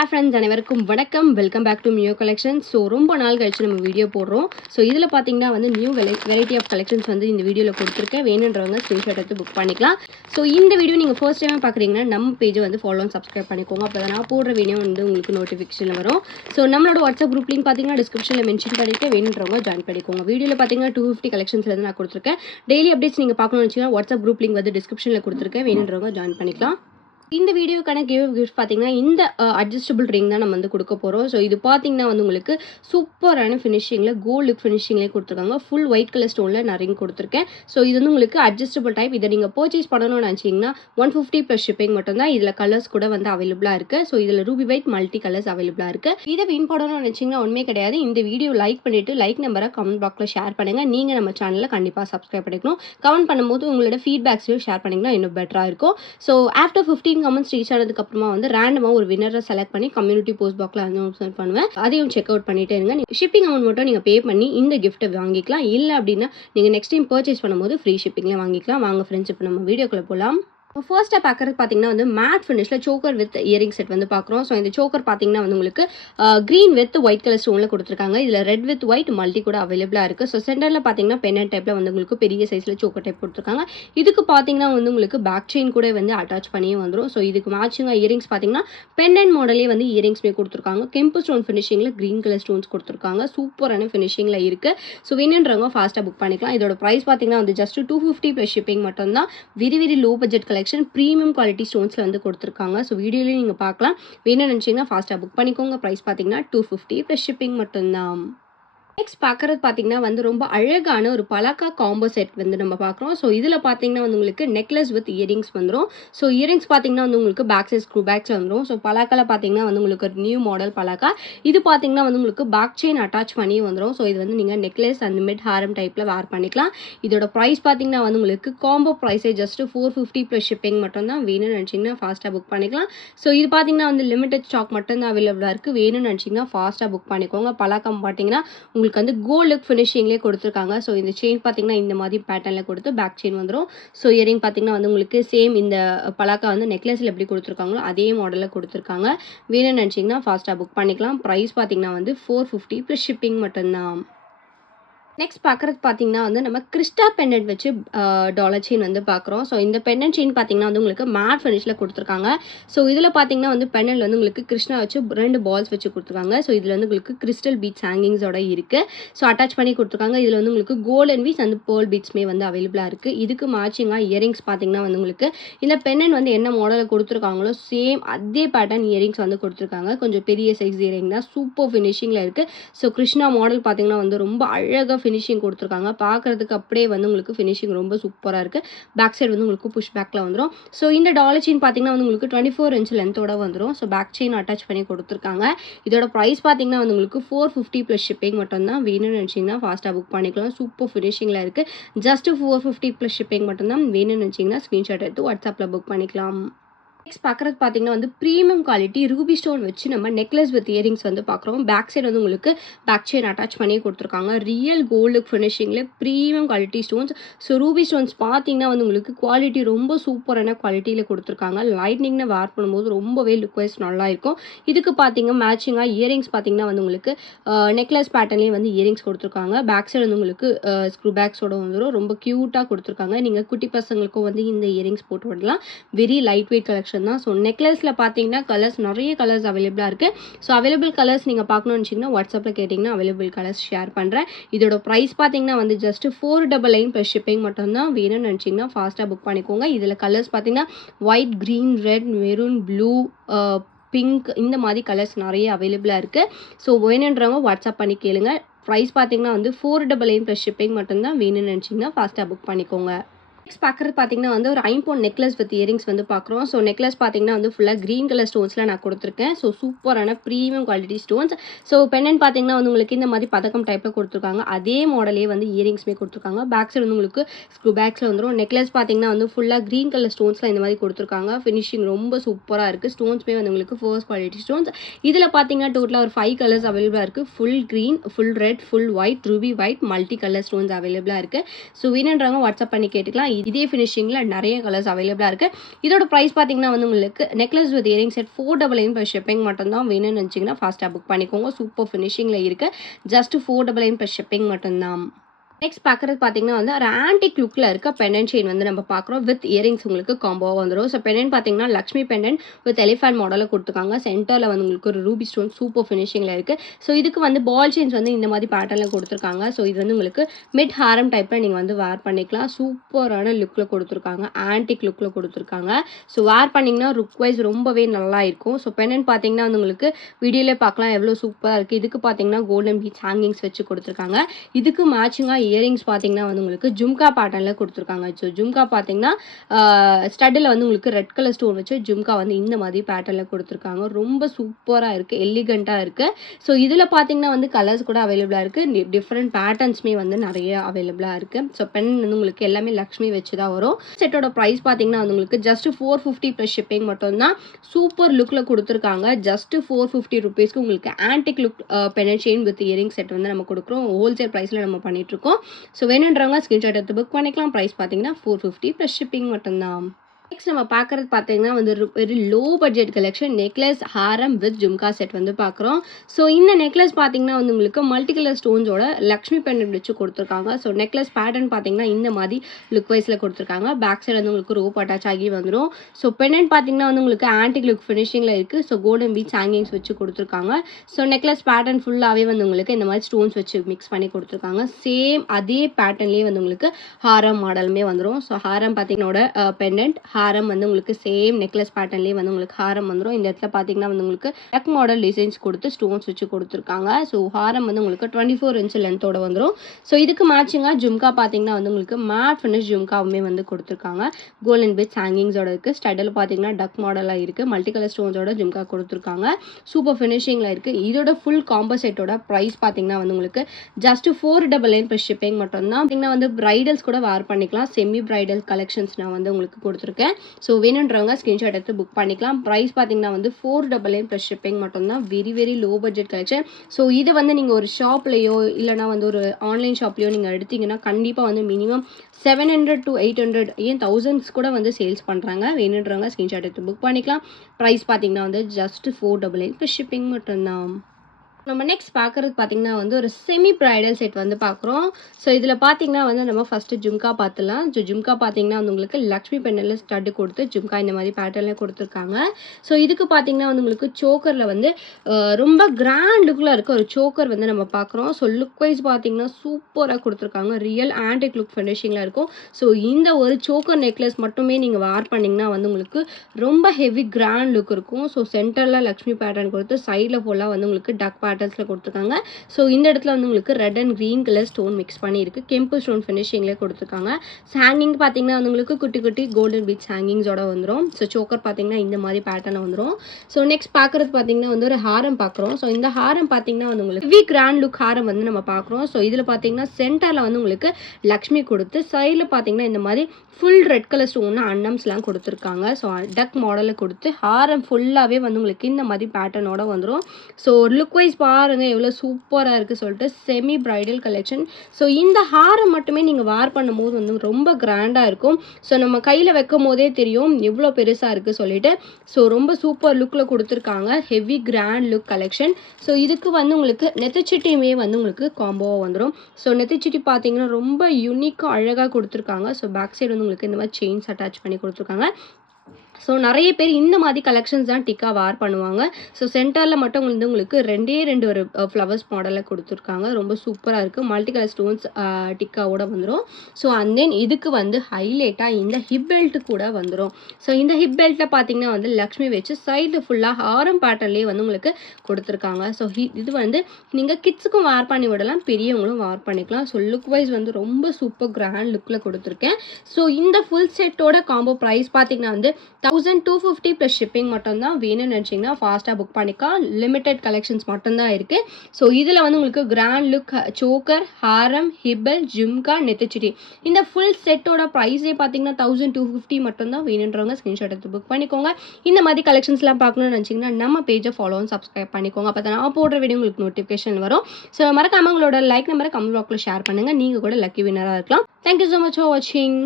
Hi friends, அனைவருக்கும் வணக்கம். Welcome back to Mio collections. So ரொம்ப நாள் கழிச்சு நம்ம வீடியோ போடுறோம். ஸோ இதில் பார்த்தீங்கன்னா வந்து நியூ வெரைட்டி ஆஃப் கலெக்ஷன்ஸ் வந்து இந்த வீடியோவில் கொடுத்துருக்கேன். வேணுன்றவங்க ஸ்க்ரீன்ஷாட் எடுத்து புக் பண்ணிக்கலாம். ஸோ இந்த வீடியோ நீங்கள் ஃபர்ஸ்ட் டைம் பார்க்குறீங்கன்னா நம்ம பேஜை வந்து ஃபாலோ அண்ட் சப்ஸ்கிரைப் பண்ணிக்கோங்க. அப்போ தான் நான் போடுற வீடியோ வந்து உங்களுக்கு நோட்டிஃபிகேஷன் வரும். ஸோ நம்மளோட வாட்ஸ்அப் குரூப் லிங்க் பார்த்தீங்கன்னா டிஸ்கிரிப்ஷனில் மென்ஷன் பண்ணிட்டு வேணுன்றவங்க ஜாயின் பண்ணிக்கோங்க. வீடியோவில் பார்த்தீங்கன்னா 250 கலெக்ஷன்ஸ் வந்து நான் கொடுத்துருக்கேன். டெய்லி அப்டேட்ஸ் நீங்கள் பார்க்கணும்னு வச்சுன்னா வாட்ஸ்அப் குரூப் லிங்க் வந்து டிஸ்கிரிப்ஷனில் கொடுத்துருக்கேன். வேணுன்றவங்க ஜாயின் பண்ணிக்கலாம். இந்த வீடியோக்கான கிஃப்ட் பார்த்தீங்கன்னா இந்த அட்ஜஸ்டபிள் ரிங் தான் நம்ம வந்து கொடுக்க போகிறோம். ஸோ இது பார்த்தீங்கன்னா வந்து உங்களுக்கு சூப்பரான ஃபினிஷிங்கில் கோல்ட் லுக் ஃபினிஷிங்லேயே கொடுத்துருக்காங்க. ஃபுல் ஒயிட் கலர் ஸ்டோனில் நான் ரிங் கொடுத்துருக்கேன். ஸோ இது வந்து உங்களுக்கு அட்ஜஸ்டபிள் டைப். இதை நீங்கள் பர்ச்சேஸ் பண்ணணும்னு நினச்சிங்கன்னா 150 ப்ளஸ் ஷிப்பிங் மட்டும்தான். இதில் கலர்ஸ் கூட வந்து அவைலபிளாக இருக்குது. ஸோ இதில் ரூபி ஒயிட் மல்டி கலர்ஸ் அவைலபிளாக இருக்குது. இதை வின் பண்ணணும்னு நினச்சிங்கன்னா ஒன்றுமே கிடையாது. இந்த வீடியோ லைக் பண்ணிவிட்டு லைக் நம்பரை கமெண்ட் பாக்ஸில் ஷேர் பண்ணுங்கள். நீங்கள் நம்ம சேனலில் கண்டிப்பாக சப்ஸ்கிரைப் பண்ணிக்கணும். கமெண்ட் பண்ணும்போது உங்களோட ஃபீட்பேக்ஸையும் ஷேர் பண்ணிங்கன்னா இன்னும் பெட்டராக இருக்கும். ஸோ ஆஃப்டர் 15 கமெண்ட்ஸ் ரீச் ஆனதுக்கு அப்புறமா வந்து ரேண்டமாக ஒரு வின்னரை செலக்ட் பண்ணி கம்யூனிட்டி போஸ்ட் பாக்ஸில் அனௌன்ஸ்மெண்ட் பண்ணுவேன். அதையும் செக் அவுட் பண்ணிட்டே இருங்க. ஷிப்பிங் அமௌண்ட் மட்டும் நீங்கள் பே பண்ணி இந்த கிஃப்ட்டை வாங்கிக்கலாம். இல்லை அப்படின்னா நீங்கள் நெக்ஸ்ட் டைம் பர்ச்சேஸ் பண்ணும்போது ஃப்ரீ ஷிப்பிங்கில் வாங்கிக்கலாம். வாங்க ஃப்ரெண்ட்ஸ், இப்போ நம்ம வீடியோக்குள்ளே போகலாம். ஃபர்ஸ்ட்டாக பார்க்குறது பார்த்தீங்கன்னா வந்து மேட் ஃபினிஷில் சோக்கர் வித் இயரிங் செட் வந்து பார்க்குறோம். ஸோ இந்த சோக்கர் பார்த்தீங்கன்னா வந்து உங்களுக்கு க்ரீன் வித் ஒயிட் கலர் ஸ்டோனில் கொடுத்துருக்காங்க. இதில் ரெட் வித் ஒயிட் மல்டி கூட அவைலபிளாக இருக்குது. ஸோ சென்டரில் பார்த்தீங்கன்னா பென்னட் டைப்பில் வந்து உங்களுக்கு பெரிய சைஸில் சோக்கர் டைப் கொடுத்துருக்காங்க. இதுக்கு பார்த்தீங்கன்னா வந்து உங்களுக்கு பேக் செயின் கூட வந்து அட்டாச் பண்ணியே வந்துடும். ஸோ இதுக்கு மேட்சிங்காக இயரிங்ஸ் பார்த்தீங்கன்னா பென்னட் மாடலே வந்து இயரிங்ஸ்மே கொடுத்துருக்காங்க. கெம்பு ஸ்டோன் ஃபினிஷிங்கில் க்ரீன் கலர் ஸ்டோன்ஸ் கொடுத்துருக்காங்க. சூப்பரான ஃபினிஷிங்கில் இருக்குது. ஸோ வேணுன்றவங்க ஃபாஸ்ட்டாக புக் பண்ணிக்கலாம். இதோட ப்ரைஸ் பார்த்தீங்கன்னா வந்து ஜஸ்ட் 250 ப்ளஸ் ஷிப்பிங் மட்டும்தான். Very low budget collection, premium quality ஸ்டோன்ஸில் வந்து கொடுத்துருக்காங்க. ஸோ வீடியோலேயும் நீங்கள் பார்க்கலாம். வேணும்னு நினச்சிங்கன்னா ஃபாஸ்ட்டாக புக் பண்ணிக்கோங்க. ப்ரைஸ் பார்த்தீங்கன்னா 250 ப்ளஸ் ஷிப்பிங் மட்டும்தான். நெக்ஸ்ட் பார்க்குறது பார்த்தீங்கன்னா வந்து ரொம்ப அழகான ஒரு பலாக்கா காம்போ செட் வந்து நம்ம பார்க்குறோம். ஸோ இதில் பார்த்தீங்கன்னா வந்து உங்களுக்கு நெக்லஸ் வித் இயரிங்ஸ் வந்துடும். ஸோ இயரிங்ஸ் பார்த்தீங்கன்னா வந்து உங்களுக்கு பேக் சைட் ஸ்க்ரூ பேக்ஸில் வந்துடும். ஸோ பலாக்காவில் பார்த்தீங்கன்னா வந்து உங்களுக்கு ஒரு நியூ மாடல் பலாக்கா. இது பார்த்தீங்கன்னா வந்து உங்களுக்கு பேக் செயின் அட்டாச் பண்ணி வந்துடும். ஸோ இது வந்து நீங்கள் நெக்லஸ் அண்ட் மிட் ஹாரம் டைப்பில் வேர் பண்ணிக்கலாம். இதோட ப்ரைஸ் பார்த்தீங்கன்னா வந்து உங்களுக்கு காம்போ ப்ரைஸே ஜஸ்ட் 450 ப்ளஸ் ஷிப்பிங் மட்டும்தான். வேணும்னு நினச்சிங்கன்னா ஃபாஸ்ட்டாக புக் பண்ணிக்கலாம். ஸோ இது பார்த்தீங்கன்னா வந்து லிமிடெட் ஸ்டாக் மட்டும்தான் அவைலபிளாக இருக்குது. வேணும்னு நினச்சிங்கன்னா ஃபாஸ்ட்டாக புக் பண்ணிக்கோங்க. பலாக்கா பார்த்தீங்கன்னா உங்களுக்கு வந்து கோல்ட் லுக் ஃபினிஷிங்லேயே கொடுத்துருக்காங்க. ஸோ இந்த செயின் பார்த்தீங்கன்னா இந்த மாதிரி பேட்டர்னில் கொடுத்து பேக் செயின் வந்துடும். ஸோ இயரிங் பார்த்தீங்கன்னா வந்து உங்களுக்கு சேம் இந்த பலாக்கா வந்து நெக்லஸில் எப்படி கொடுத்துருக்காங்களோ அதே மாடலில் கொடுத்துருக்காங்க. வேணும்னு நினச்சிங்கன்னா ஃபாஸ்ட்டாக புக் பண்ணிக்கலாம். ப்ரைஸ் பார்த்தீங்கன்னா வந்து 450 ப்ளஸ் ஷிப்பிங் மட்டும்தான். நெக்ஸ்ட் பார்க்குறது பார்த்தீங்கன்னா வந்து நம்ம கிறிஸ்டா பெண்டன்ட் வச்சு டாலர் செயின் வந்து பார்க்குறோம். ஸோ இந்த பெண்டன்ட் செயின் பார்த்தீங்கன்னா வந்து உங்களுக்கு மேட் ஃபினிஷில் கொடுத்துருக்காங்க. ஸோ இதில் பார்த்தீங்கன்னா வந்து பெண்டன்ட் வந்து உங்களுக்கு கிருஷ்ணா வச்சு 2 பால்ஸ் வச்சு கொடுத்துருக்காங்க. ஸோ இதில் வந்து உங்களுக்கு கிறிஸ்டல் பீட்ஸ் ஹேங்கிங்ஸோட இருக்குது. ஸோ அட்டாச் பண்ணி கொடுத்துருக்காங்க. இதில் வந்து உங்களுக்கு கோல்டன் பீட்ஸ் அந்த பேர்ல் பீட்ஸ்மே வந்து அவைலபிளாக இருக்குது. இதுக்கு மேட்சிங்காக இயரிங்ஸ் பார்த்தீங்கன்னா வந்து உங்களுக்கு இந்த பெண்டன்ட் வந்து என்ன மாடலில் கொடுத்துருக்காங்களோ சேம் அதே பேட்டர்ன் இயரிங்ஸ் வந்து கொடுத்துருக்காங்க. கொஞ்சம் பெரிய சைஸ் இயரிங் தான். சூப்பர் ஃபினிஷிங்கில் இருக்குது. ஸோ கிருஷ்ணா மாடல் பார்த்தீங்கன்னா வந்து ரொம்ப அழகாக ஃபினிஷிங் கொடுத்துருக்காங்க. பார்க்குறதுக்கு அப்படியே வந்து உங்களுக்கு ஃபினிஷிங் ரொம்ப சூப்பராக இருக்குது. பேக் சைடு வந்து உங்களுக்கு புஷ் பேக்கில் வந்துடும். ஸோ இந்த டாலர் செயின் பார்த்தீங்கன்னா வந்து உங்களுக்கு 24 இன்ச் லென்த்தோட வந்துடும். ஸோ பேக் செயின் அட்டாச் பண்ணி கொடுத்துருக்காங்க. இதோட ப்ரைஸ் பார்த்தீங்கன்னா வந்து உங்களுக்கு 450 ப்ளஸ் ஷிப்பிங் மட்டும்தான். வேணும்னு நினச்சிங்கன்னா ஃபாஸ்ட்டாக புக் பண்ணிக்கலாம். சூப்பர் ஃபினிஷிங்கில் இருக்குது. ஜஸ்ட் 450 ப்ளஸ் ஷிப்பிங் மட்டும்தான். வேணும்னு நினச்சிங்கன்னா ஸ்க்ரீன்ஷாட் எடுத்து வாட்ஸ்அப்பில் புக் பண்ணிக்கலாம். நெக்ஸ்ட் பார்க்குறது பார்த்தீங்கன்னா வந்து ப்ரீமியம் குவாலிட்டி ரூபி ஸ்டோன் வச்சு நம்ம நெக்லஸ் வித் இயரிங்ஸ் வந்து பார்க்குறோம். பேக் சைடு வந்து உங்களுக்கு பேக் செயின் அட்டாச் பண்ணி கொடுத்துருக்காங்க. ரியல் கோல்டு ஃபினிஷிங்கில் premium quality stones. So ruby stones பார்த்தீங்கன்னா வந்து உங்களுக்கு குவாலிட்டி ரொம்ப சூப்பரான குவாலிட்டியில் கொடுத்துருக்காங்க. லைட்னிங்னு வேர் பண்ணும்போது ரொம்பவே லுக் வைஸ் நல்லா இருக்கும். இதுக்கு பார்த்தீங்க மேட்சிங்காக இயரிங்ஸ் பார்த்தீங்கன்னா வந்து உங்களுக்கு நெக்லஸ் பேட்டர்ன்லேயே வந்து இயரிங்ஸ் கொடுத்துருக்காங்க. பேக் சைடு வந்து உங்களுக்கு ஸ்க்ரூ பேக்ஸோட வந்துடும். ரொம்ப க்யூட்டாக கொடுத்துருக்காங்க. நீங்கள் குட்டி பசங்களுக்கும் வந்து இந்த இயரிங்ஸ் போட்டு விடலாம். வெரி லைட் வெயிட் கலெக்ஷன் தான். ஸோ நெக்லஸில் பார்த்தீங்கன்னா கலர்ஸ் நிறைய கலர்ஸ் அவைலபிளாக இருக்குது. ஸோ அவைலபிள் கலர்ஸ் நீங்கள் பார்க்கணும்னு வச்சிங்கன்னா வாட்ஸ்அப்பில் கேட்டிங்கன்னா அவைலபிள் கலர்ஸ் ஷேர் பண்ணுறேன். இதோட ப்ரைஸ் பார்த்தீங்கன்னா வந்து ஜஸ்ட் 499 ப்ளஸ் ஷிப்பிங் மட்டும்தான். வேணும்னு நினச்சிங்கன்னா ஃபாஸ்ட்டாக புக் பண்ணிக்கோங்க. இதில் கலர்ஸ் பார்த்தீங்கன்னா white, green, red, maroon, blue, pink இந்த மாதிரி கலர்ஸ் நிறைய அவைலபிளாக இருக்குது. ஸோ வேணுன்றவங்க வாட்ஸ்அப் பண்ணி கேளுங்க. ப்ரைஸ் பார்த்தீங்கன்னா வந்து 499 ப்ளஸ் ஷிப்பிங் மட்டும்தான். வேணும்னு நினச்சிங்கன்னா ஃபாஸ்ட்டாக புக் பண்ணிக்கோங்க. நெக்ஸ்ட் பார்க்குறது பார்த்தீங்கன்னா வந்து ஒரு ஐம்பொன் நெக்லஸ் வித் இயரிங்ஸ் வந்து பார்க்குறோம். ஸோ நெக்லஸ் பார்த்தீங்கன்னா வந்து ஃபுல்லாக க்ரீன் கலர் ஸ்டோன்ஸில் நான் கொடுத்துருக்கேன். ஸோ சூப்பரான ப்ரீமியம் குவாலிட்டி ஸ்டோன்ஸ். ஸோ பென்னன்ட் பார்த்தீங்கன்னா வந்து உங்களுக்கு இந்த மாதிரி பதக்கம் டைப்பில் கொடுத்துருக்காங்க. அதே மாடலே வந்து இயரிங்ஸ்மே கொடுத்துருக்காங்க. பேக் சைடு வந்து உங்களுக்கு ஸ்க்ரூ பேக்ஸில் வந்துடும். நெக்லஸ் பார்த்தீங்கன்னா வந்து ஃபுல்லாக க்ரீன் கலர் ஸ்டோன்ஸில் இந்த மாதிரி கொடுத்துருக்காங்க. ஃபினிஷிங் ரொம்ப சூப்பராக இருக்குது. ஸ்டோன்ஸ்மே வந்து உங்களுக்கு ஃபர்ஸ்ட் குவாலிட்டி ஸ்டோன்ஸ். இதில் பார்த்தீங்கன்னா டோட்டலாக ஒரு 5 கலர்ஸ் அவைலபிளாக இருக்குது. Full green, full red, full white, Ruby white, multi colour stones அவைலபிளாக இருக்குது. ஸோ வேணுன்றவங்க வாட்ஸ்அப் பண்ணி கேட்டுக்கலாம். இதே ஃபினிஷிங்கில் நிறைய கலர்ஸ் அவைலபிளாக இருக்குது. இதோட ப்ரைஸ் பார்த்தீங்கன்னா வந்து உங்களுக்கு necklace with earring set 499 plus shipping மட்டும்தான். வேணும்னு நினச்சிங்கன்னா ஃபாஸ்ட்டாக புக் பண்ணிக்கோங்க. சூப்பர் ஃபினிஷிங்கில் இருக்குது. ஜஸ்ட் 499 ப்ளஸ் ஷிப்பிங் மட்டும்தான். நெக்ஸ்ட் பார்க்குறது பார்த்தீங்கன்னா வந்து ஒரு ஆன்டிக் லுக்கில் இருக்க பெண்டன்ட் செயின் வந்து நம்ம பார்க்குறோம். வித் இயரிங்ஸ் உங்களுக்கு காம்போவாக வந்துடும். ஸோ பெண்டன்ட் பார்த்தீங்கன்னா லக்ஷ்மி பெண்டன்ட் வித் எலிஃபண்ட் மாடலில் கொடுத்துருக்காங்க. சென்டரில் வந்து உங்களுக்கு ஒரு ரூபி ஸ்டோன் சூப்பர் ஃபினிஷிங்கில் இருக்குது. ஸோ இதுக்கு வந்து பால் செயின்ஸ் வந்து இந்த மாதிரி பேட்டர்னில் கொடுத்துருக்காங்க. ஸோ இது வந்து உங்களுக்கு மிட் ஹாரம் டைப்பில் நீங்கள் வந்து வேர் பண்ணிக்கலாம். சூப்பரான லுக்கில் கொடுத்துருக்காங்க. ஆன்டிக் லுக்கில் கொடுத்துருக்காங்க. ஸோ வேர் பண்ணிங்கன்னா லுக் வைஸ் ரொம்பவே நல்லா இருக்கும். ஸோ பெண்டன்ட் பார்த்தீங்கன்னா வந்து உங்களுக்கு வீடியோலே பார்க்கலாம் எவ்வளோ சூப்பராக இருக்குது. இதுக்கு பார்த்தீங்கன்னா கோல்டன் பீட்ஸ் ஹேங்கிங்ஸ் வச்சு கொடுத்துருக்காங்க. இதுக்கு மேட்சிங்காக இயரிங்ஸ் பார்த்தீங்கன்னா வந்து உங்களுக்கு ஜும்கா பேட்டர்னில் கொடுத்துருக்காங்க. ஸோ ஜும்கா பார்த்தீங்கன்னா ஸ்டட்டில் வந்து உங்களுக்கு ரெட் கலர் ஸ்டோன் வச்சு ஜும்கா வந்து இந்த மாதிரி பேட்டர்னில் கொடுத்துருக்காங்க. ரொம்ப சூப்பராக இருக்குது, எலிகண்ட்டாக இருக்குது. ஸோ இதில் பார்த்தீங்கன்னா வந்து கலர்ஸ் கூட அவைலபிளாக இருக்குது. டிஃப்ரெண்ட் பேட்டர்ன்ஸுமே வந்து நிறைய அவைலபிளாக இருக்குது. ஸோ பென் வந்து உங்களுக்கு எல்லாமே லக்ஷ்மி வச்சு தான் வரும். செட்டோட ப்ரைஸ் பார்த்தீங்கன்னா வந்து உங்களுக்கு ஜஸ்ட் 450 ப்ளஸ் ஷிப்பிங் மட்டும்தான். சூப்பர் லுக்கில் கொடுத்துருக்காங்க. ஜஸ்ட் 450 ருபீஸ்க்கு உங்களுக்கு antique look pendant chain with earring set வந்து நம்ம கொடுக்குறோம். ஹோல்சேல் ப்ரைஸில் நம்ம பண்ணிகிட்ருக்கோம். ஸோ வேணுன்றவங்க ஸ்க்ரீன்ஷாட் எடுத்து புக் பண்ணிக்கலாம். ப்ரைஸ் பார்த்தீங்கன்னா 450 ப்ளஸ் ஷிப்பிங் மட்டும்தான். நெக்ஸ்ட் நம்ம பார்க்குறது பார்த்தீங்கன்னா வந்து very low budget collection necklace Haram with jhumka set வந்து பார்க்குறோம். ஸோ இந்த நெக்லஸ் பார்த்தீங்கன்னா வந்து உங்களுக்கு மல்டி கலர் ஸ்டோன்ஸோட லக்ஷ்மி பெண்டன்ட் வச்சு கொடுத்துருக்காங்க. ஸோ நெக்லஸ் பேட்டர்ன் பார்த்தீங்கன்னா இந்த மாதிரி லுக் வைஸில் கொடுத்துருக்காங்க. பேக் சைடு வந்து உங்களுக்கு ரோப் அட்டாச் ஆகி வந்துடும். ஸோ பெண்டன்ட் பார்த்தீங்கன்னா வந்து உங்களுக்கு ஆன்டிக் லுக் ஃபினிஷிங்கில் இருக்குது. ஸோ கோல்டன் பீட்ஸ் ஹேங்கிங்ஸ் வச்சு கொடுத்துருக்காங்க. ஸோ நெக்லஸ் பேட்டர்ன் ஃபுல்லாகவே வந்து உங்களுக்கு இந்த மாதிரி ஸ்டோன்ஸ் வச்சு மிக்ஸ் பண்ணி கொடுத்துருக்காங்க. சேம் அதே பேட்டர்ன்லேயே வந்து உங்களுக்கு ஹாரம் மாடலுமே வந்துடும். ஸோ ஹாரம் பார்த்தீங்கன்னா பெண்டன்ட் ஹாரம் வந்து உங்களுக்கு சேம் நெக்லஸ் பேட்டர்ன்லேயே வந்து உங்களுக்கு ஹாரம் வந்துடும். இந்த இடத்துல பார்த்தீங்கன்னா வந்து உங்களுக்கு டக் மாடல் டிசைன்ஸ் கொடுத்து ஸ்டோன்ஸ் வச்சு கொடுத்துருக்காங்க. ஸோ ஹாரம் வந்து உங்களுக்கு 24 இன்ச் லென்த்தோட வந்துடும். ஸோ இதுக்கு மேட்சிங்காக ஜும்கா பார்த்தீங்கன்னா வந்து உங்களுக்கு மேட் ஃபினிஷ் ஜும்காவுமே வந்து கொடுத்துருக்காங்க. கோல்டன் பீட்ஸ் ஹேங்கிங்ஸோட இருக்குது. ஸ்டடில் பார்த்தீங்கன்னா டக் மாடலாக இருக்குது. மல்டி கலர் ஸ்டோன்ஸோட ஜும்கா கொடுத்துருக்காங்க. சூப்பர் ஃபினிஷிங்கில் இருக்குது. இதோட ஃபுல் காம்போ செட்டோட ப்ரைஸ் பார்த்தீங்கன்னா வந்து உங்களுக்கு ஜஸ்ட் 499 ப்ளஸ் ஷிப்பிங் மட்டும்தான். பார்த்தீங்கன்னா வந்து பிரைடல்ஸ் கூட வேர் பண்ணிக்கலாம். செமி பிரைடல் கலெக்ஷன்ஸ் நான் வந்து உங்களுக்கு கொடுத்துருக்கேன். ஸோ வேணுன்றவங்க ஸ்க்ரீன்ஷாட் எடுத்து புக் பண்ணிக்கலாம். ப்ரைஸ் பார்த்தீங்கன்னா வந்து 499 ப்ளஸ் ஷிப்பிங் மட்டும்தான். Very low budget collection. So இது வந்து நீங்கள் ஒரு ஷாப்லேயோ இல்லைனா வந்து ஒரு ஆன்லைன் ஷாப்லேயோ நீங்கள் எடுத்தீங்கன்னா கண்டிப்பாக வந்து மினிமம் 700 to 800 ஏன் 1000s கூட வந்து சேல்ஸ் பண்ணுறாங்க. வேணுன்றவங்க ஸ்க்ரீன்ஷாட் எடுத்து புக் பண்ணிக்கலாம். ப்ரைஸ் பார்த்தீங்கன்னா வந்து ஜஸ்ட் 499 ப்ளஸ் ஷிப்பிங் மட்டும்தான். நம்ம நெக்ஸ்ட் பார்க்குறது பார்த்தீங்கன்னா வந்து ஒரு செமி பிரைடல் செட் வந்து பார்க்குறோம். ஸோ இதில் பார்த்தீங்கன்னா வந்து நம்ம ஃபஸ்ட்டு ஜும்கா பார்த்துலாம். ஸோ ஜும்கா பார்த்தீங்கன்னா வந்து உங்களுக்கு லக்ஷ்மி பெண்டலில் ஸ்டட்டு கொடுத்து ஜும்கா இந்த மாதிரி பேட்டர்னில் கொடுத்துருக்காங்க. ஸோ இதுக்கு பார்த்தீங்கன்னா வந்து உங்களுக்கு சோக்கரில் வந்து ரொம்ப கிராண்ட் லுக்கில் இருக்க ஒரு சோக்கர் வந்து நம்ம பார்க்குறோம். ஸோ லுக் வைஸ் பார்த்தீங்கன்னா சூப்பராக கொடுத்துருக்காங்க. ரியல் ஆன்டிக் லுக் ஃபினிஷிங்கில் இருக்கும். ஸோ இந்த ஒரு சோக்கர் நெக்லஸ் மட்டுமே நீங்கள் வேர் பண்ணிங்கன்னா வந்து உங்களுக்கு ரொம்ப ஹெவி கிராண்ட் லுக் இருக்கும். ஸோ சென்டரில் லக்ஷ்மி பேட்டர்ன் கொடுத்து சைடில் ஃபுல்லாக வந்து உங்களுக்கு டக் பேட்டர்ன்ஸில் கொடுத்துருக்காங்க. ஸோ இந்த இடத்துல வந்து உங்களுக்கு red and green colour stone mix பண்ணியிருக்கு. கெம்பு ஸ்டோன் ஃபினிஷிங்லேயே கொடுத்துருக்காங்க. ஹேங்கிங் பார்த்தீங்கன்னா வந்து உங்களுக்கு குட்டி கோல்டன் பீட்ஸ் ஹேங்கிங்ஸோட வந்துடும். ஸோ சோக்கர் பார்த்தீங்கன்னா இந்த மாதிரி பேட்டர்னில் வந்துடும். ஸோ நெக்ஸ்ட் பார்க்குறது பார்த்தீங்கன்னா வந்து ஒரு ஹாரம் பார்க்குறோம். ஸோ இந்த ஹாரம் பார்த்தீங்கன்னா வந்து உங்களுக்கு ஹெவி கிராண்ட் லுக் ஹாரம் வந்து நம்ம பார்க்குறோம். ஸோ இதில் பார்த்தீங்கன்னா சென்டரில் வந்து உங்களுக்கு லக்ஷ்மி கொடுத்து சைடில் பார்த்தீங்கன்னா இந்த மாதிரி ஃபுல் ரெட் கலர் ஸ்டோன் அன்னம்ஸ்லாம் கொடுத்துருக்காங்க. ஸோ டக் மாடலில் கொடுத்து ஹாரம் ஃபுல்லாகவே வந்து உங்களுக்கு இந்த மாதிரி பேட்டர்னோட வந்துடும். ஸோ லுக் வைஸ் பாருங்கள் எவ்வளோ சூப்பராக இருக்குது சொல்லிட்டு செமி பிரைடல் கலெக்ஷன். ஸோ இந்த ஹாரம் மட்டுமே நீங்கள் வேர் பண்ணும்போது வந்து ரொம்ப கிராண்டாக இருக்கும். ஸோ நம்ம கையில் வைக்கும் போதே தெரியும் எவ்வளோ பெருசாக இருக்குது சொல்லிட்டு. ஸோ ரொம்ப சூப்பர் லுக்கில் கொடுத்துருக்காங்க. Heavy grand look collection. So இதுக்கு வந்து உங்களுக்கு நெத்திச்சிட்டியுமே வந்து உங்களுக்கு காம்போவாக வந்துடும். ஸோ நெத்திச்சிட்டி பார்த்தீங்கன்னா ரொம்ப யூனிக்காக அழகாக கொடுத்துருக்காங்க. ஸோ பேக் சைடு வந்து உங்களுக்கு இந்த மாதிரி செயின்ஸ் அட்டாச் பண்ணி கொடுத்துருக்காங்க. ஸோ நிறைய பேர் இந்த மாதிரி கலெக்ஷன்ஸ் தான் டிக்கா வேர் பண்ணுவாங்க. ஸோ சென்டரில் மட்டும் வந்து உங்களுக்கு ரெண்டு ஒரு ஃப்ளவர்ஸ் மாடலில் கொடுத்துருக்காங்க. ரொம்ப சூப்பராக இருக்குது. மல்டி கலர் ஸ்டோன்ஸ் டிக்காவோட வந்துடும். ஸோ அண்ட் தென் இதுக்கு வந்து ஹைலைட்டாக இந்த ஹிப் பெல்ட்டு கூட வந்துடும். ஸோ இந்த ஹிப் பெல்ட்டில் பார்த்தீங்கன்னா வந்து லக்ஷ்மி வச்சு சைடு ஃபுல்லாக ஹாரம் பேட்டர்ன்லேயே வந்து உங்களுக்கு கொடுத்துருக்காங்க. ஸோ இது வந்து நீங்கள் கிட்ஸுக்கும் வேர் பண்ணி விடலாம், பெரியவங்களும் வேர் பண்ணிக்கலாம். ஸோ லுக் வைஸ் வந்து ரொம்ப சூப்பர் கிராண்ட் லுக்கில் கொடுத்துருக்கேன். ஸோ இந்த ஃபுல் செட்டோட காம்போ ப்ரைஸ் பார்த்தீங்கன்னா வந்து 1250 ப்ளஸ் ஷிப்பிங் மட்டும்தான். வேணும்னு நினச்சிங்கன்னா ஃபாஸ்ட்டாக புக் பண்ணிக்கலாம். லிமிடெட் கலெக்ஷன்ஸ் மட்டும்தான் இருக்குது. ஸோ இதில் வந்து உங்களுக்கு கிராண்ட் லுக் சோக்கர், ஹாரம், ஹிப்பல், ஜும்கா, நெத்திச்சிட்டி இந்த ஃபுல் செட்டோட ப்ரைஸே பார்த்தீங்கன்னா 1250 மட்டும்தான். வேணுன்றவங்க ஸ்க்ரீன்ஷாட் எடுத்து புக் பண்ணிக்கோங்க. இந்த மாதிரி கலெக்ஷன்ஸ்லாம் பார்க்கணும்னு நினச்சிங்கன்னா நம்ம பேஜை ஃபாலோ சப்ஸ்கிரைப் பண்ணிக்கோங்க. அப்போ தான் நான் போடுற வீடியோ உங்களுக்கு நோட்டிஃபிகேஷன் வரும். ஸோ மறக்காம உங்களோட லைக் நம்பரை கமெண்ட் பாக்ஸில் ஷேர் பண்ணுங்கள். நீங்கள் கூட லக்கி வின்னராக இருக்கலாம். தேங்க்யூ ஸோ மச் ஃபார் வாட்சிங்.